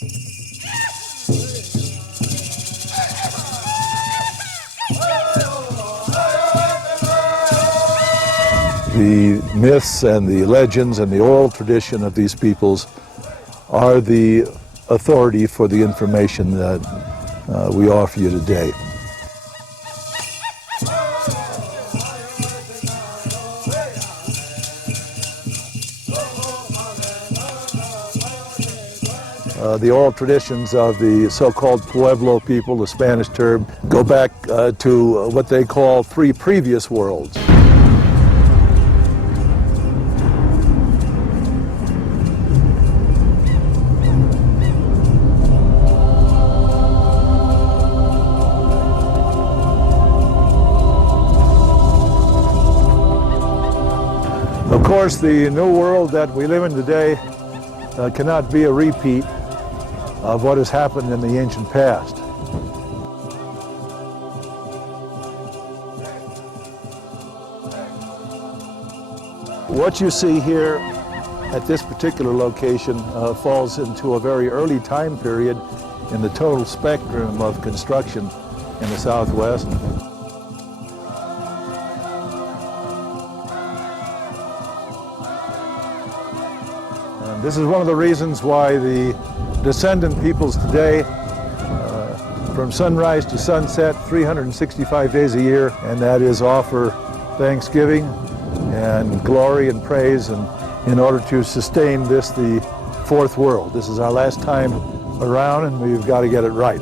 The myths and the legends and the oral tradition of these peoples are the authority for the information that we offer you today. The oral traditions of the so-called Pueblo people, the Spanish term, go back to what they call 3 previous worlds. Of course, the new world that we live in today cannot be a repeat of what has happened in the ancient past. What you see here at this particular location falls into a very early time period in the total spectrum of construction in the Southwest. And this is one of the reasons why the descendant peoples today, from sunrise to sunset, 365 days a year, and that is offer thanksgiving and glory and praise, and in order to sustain this, the 4th world. This is our last time around, and we've got to get it right.